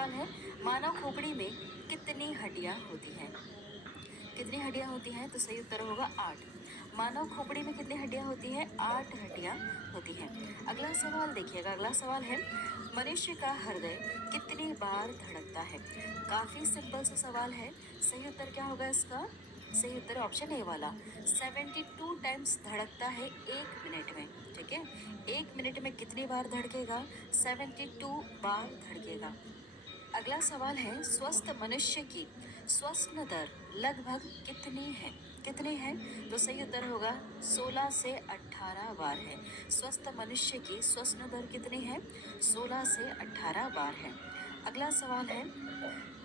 सवाल है, मानव खोपड़ी में कितनी हड्डियां होती हैं? कितनी हड्डियां होती हैं? तो सही उत्तर होगा 8। मानव खोपड़ी में कितनी हड्डियां होती हैं? 8 हड्डियां होती हैं। अगला सवाल देखिएगा, अगला सवाल है, मनुष्य का हृदय कितनी बार धड़कता है? काफी सिंपल सा सवाल है। सही उत्तर क्या होगा इसका? सही उत्तर ऑप्शन ए वाला, 72 टाइम्स धड़कता है 1 मिनट में। ठीक है, 1 मिनट में कितनी बार धड़केगा? 72 बार धड़केगा। अगला सवाल है, स्वस्थ मनुष्य की श्वसन दर लगभग कितनी है? कितनी है? तो सही उत्तर होगा 16 से 18 बार है। स्वस्थ मनुष्य की श्वसन दर कितनी है? 16 से 18 बार है। अगला सवाल है,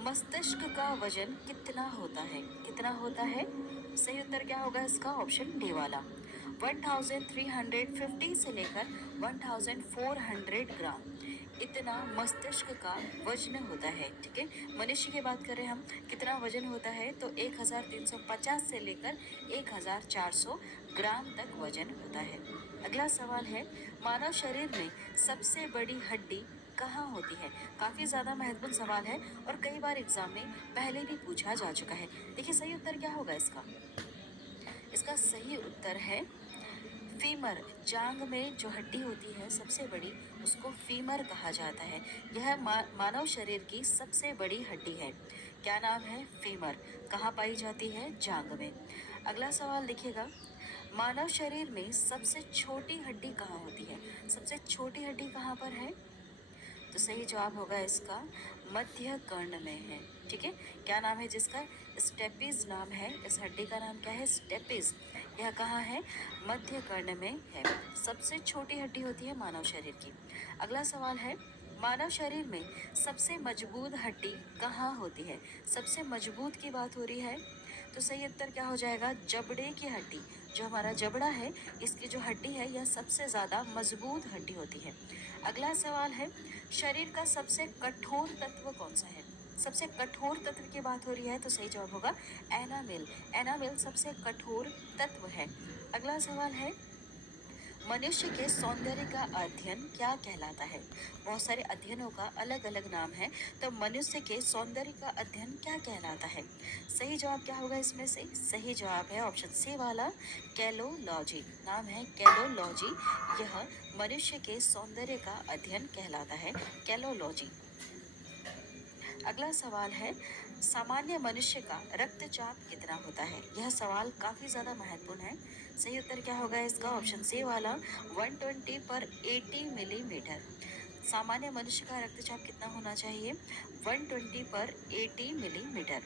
मस्तिष्क का वजन कितना होता है? कितना होता है? सही उत्तर क्या होगा इसका? ऑप्शन डी वाला, 1350 से लेकर 1400 ग्राम इतना मस्तिष्क का वजन होता है। ठीक है, मनुष्य की बात करें हम, कितना वजन होता है? तो 1350 से लेकर 1400 ग्राम तक वजन होता है। अगला सवाल है, मानव शरीर में सबसे बड़ी हड्डी कहाँ होती है? काफी ज्यादा महत्वपूर्ण सवाल है और कई बार एग्जाम में पहले भी पूछा जा चुका है। देखिए सही उत्तर क्या होगा इसका? इसका सही उत्तर है फीमर। जांग में जो हड्डी होती है सबसे बड़ी, उसको फीमर कहा जाता है। यह मानव शरीर की सबसे बड़ी हड्डी है। क्या नाम है? फीमर। कहाँ पाई जाती है? जांग में। अगला सवाल देखिएगा, मानव शरीर में सबसे छोटी हड्डी कहाँ होती है? सबसे छोटी हड्डी कहाँ पर है? तो सही जवाब होगा इसका मध्य कर्ण में है। ठीक है, क्या नाम है जिसका? स्टेपीज नाम है। इस हड्डी का नाम क्या है? स्टेपीज। यह कहाँ है? मध्य कर्ण में है। सबसे छोटी हड्डी होती है मानव शरीर की। अगला सवाल है, मानव शरीर में सबसे मजबूत हड्डी कहाँ होती है? सबसे मजबूत की बात हो रही है, तो सही उत्तर क्या हो जाएगा? जबड़े की हड्डी। जो हमारा जबड़ा है, इसकी जो हड्डी है, यह सबसे ज्यादा मजबूत हड्डी होती है। अगला सवाल है, शरीर का सबसे कठोर तत्व कौन सा है? सबसे कठोर तत्व की बात हो रही है, तो सही जवाब होगा एनामिल। एनामिल सबसे कठोर तत्व है। अगला सवाल है, मनुष्य के सौंदर्य का अध्ययन क्या कहलाता है? बहुत सारे अध्ययनों का अलग अलग नाम है, तो मनुष्य के सौंदर्य का अध्ययन क्या कहलाता है? सही जवाब क्या होगा इसमें से? सही जवाब है ऑप्शन सी वाला, कैलोलॉजी। नाम है कैलोलॉजी। यह मनुष्य के सौंदर्य का अध्ययन कहलाता है, कैलोलॉजी। अगला सवाल है, सामान्य मनुष्य का रक्तचाप कितना होता है? यह सवाल काफी ज्यादा महत्वपूर्ण है। सही उत्तर क्या होगा इसका? ऑप्शन सी वाला, 120 पर 80 मिलीमीटर। सामान्य मनुष्य का रक्तचाप कितना होना चाहिए? 120 पर 80 मिलीमीटर।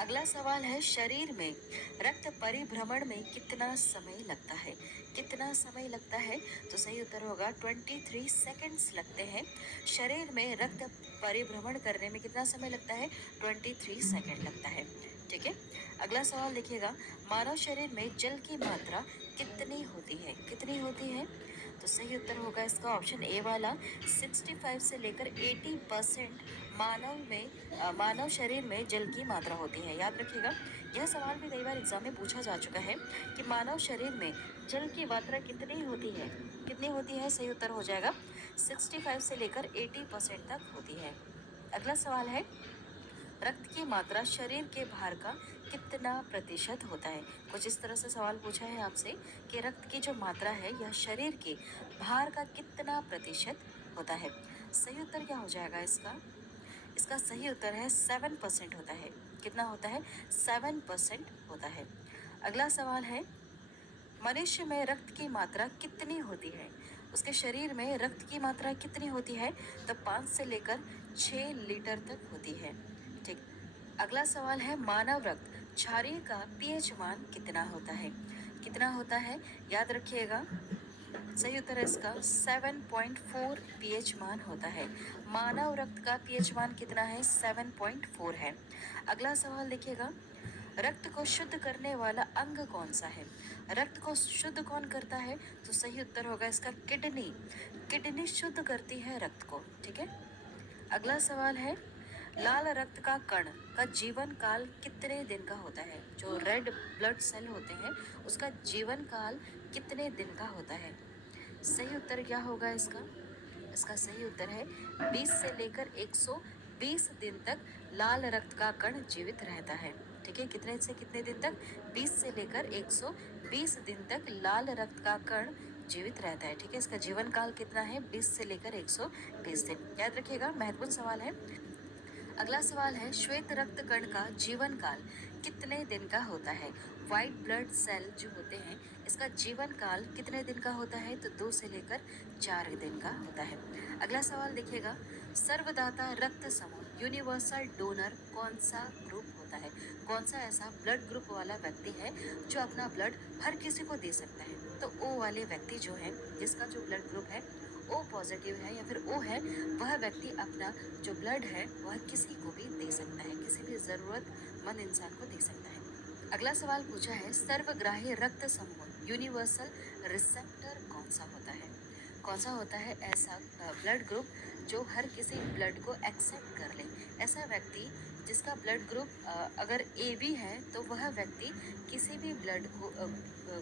अगला सवाल है, शरीर में रक्त परिभ्रमण में कितना समय लगता है? कितना समय लगता है? तो सही उत्तर होगा 23 सेकंड्स लगते हैं। शरीर में रक्त परिभ्रमण करने में कितना समय लगता है? 23 सेकंड लगता है। ठीक है, अगला सवाल देखिएगा, मानव शरीर में जल की मात्रा कितनी होती है? कितनी होती है? तो सही उत्तर होगा इसका ऑप्शन ए वाला, 65 से लेकर 80% मानव शरीर में जल की मात्रा होती है। याद रखिएगा, यह सवाल भी कई बार एग्जाम में पूछा जा चुका है कि मानव शरीर में जल की मात्रा कितनी होती है? कितनी होती है? सही उत्तर हो जाएगा 65 से लेकर 80% तक होती है। अगला सवाल है, रक्त की मात्रा शरीर के भार का कितना प्रतिशत होता है? कुछ इस तरह से सवाल पूछा है आपसे कि रक्त की जो मात्रा है, यह शरीर के भार का कितना प्रतिशत होता है? सही उत्तर क्या हो जाएगा इसका? इसका सही उत्तर है 7% होता है। कितना होता है? 7% होता है। अगला सवाल है, मनुष्य में रक्त की मात्रा कितनी होती है? उसके शरीर में रक्त की मात्रा कितनी होती है? तो 5 से लेकर 6 लीटर तक होती है। ठीक, अगला सवाल है, मानव रक्त क्षारीय का पीएच मान कितना होता है? कितना होता है? याद रखिएगा, सही उत्तर है इसका 7.4 पीएच मान होता है। मानव रक्त का पीएच मान कितना है? 7.4 है। अगला सवाल देखिएगा, रक्त को शुद्ध करने वाला अंग कौन सा है? रक्त को शुद्ध कौन करता है? तो सही उत्तर होगा इसका किडनी। किडनी शुद्ध करती है रक्त को। ठीक है, अगला सवाल है, लाल रक्त का कण का जीवन काल कितने दिन का होता है? जो रेड ब्लड सेल होते हैं, उसका जीवन काल कितने दिन का होता है? सही उत्तर क्या होगा इसका? इसका सही उत्तर है 20 से लेकर 20 दिन तक लाल रक्त का कण जीवित रहता है। ठीक है, कितने से कितने दिन तक? 20 से लेकर 120 दिन तक लाल रक्त का कण जीवित रहता है। ठीक है, इसका जीवन काल कितना है? 20 से लेकर 120 दिन। याद रखिएगा, महत्वपूर्ण सवाल है। अगला सवाल है, श्वेत रक्त कण का जीवन काल कितने दिन का होता है? व्हाइट ब्लड सेल जो होते हैं, इसका जीवन काल कितने दिन का होता है? तो 2 से लेकर 4 दिन का होता है। अगला सवाल देखिएगा, सर्वदाता रक्त समूह यूनिवर्सल डोनर कौन सा ग्रुप होता है? कौन सा ऐसा ब्लड ग्रुप वाला व्यक्ति है जो अपना ब्लड हर किसी को दे सकता है? तो ओ वाले व्यक्ति जो है, जिसका जो ब्लड ग्रुप है ओ पॉजिटिव है या फिर ओ है, वह व्यक्ति अपना जो ब्लड है वह किसी को भी दे सकता है, किसी भी जरूरतमंद इंसान को दे सकता है। अगला सवाल पूछा है, सर्वग्राही रक्त समूह यूनिवर्सल रिसेप्टर कौन सा होता है? कौन सा होता है ऐसा ब्लड ग्रुप जो हर किसी ब्लड को एक्सेप्ट कर ले? ऐसा व्यक्ति जिसका ब्लड ग्रुप अगर ए बी है तो वह व्यक्ति किसी भी ब्लड को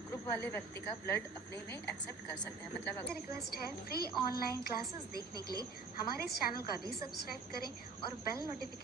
ग्रुप वाले व्यक्ति का ब्लड अपने में एक्सेप्ट कर सकता है। मतलब रिक्वेस्ट है, फ्री ऑनलाइन क्लासेस देखने के लिए हमारे इस चैनल का भी सब्सक्राइब करें और बेल नोटिफिकेशन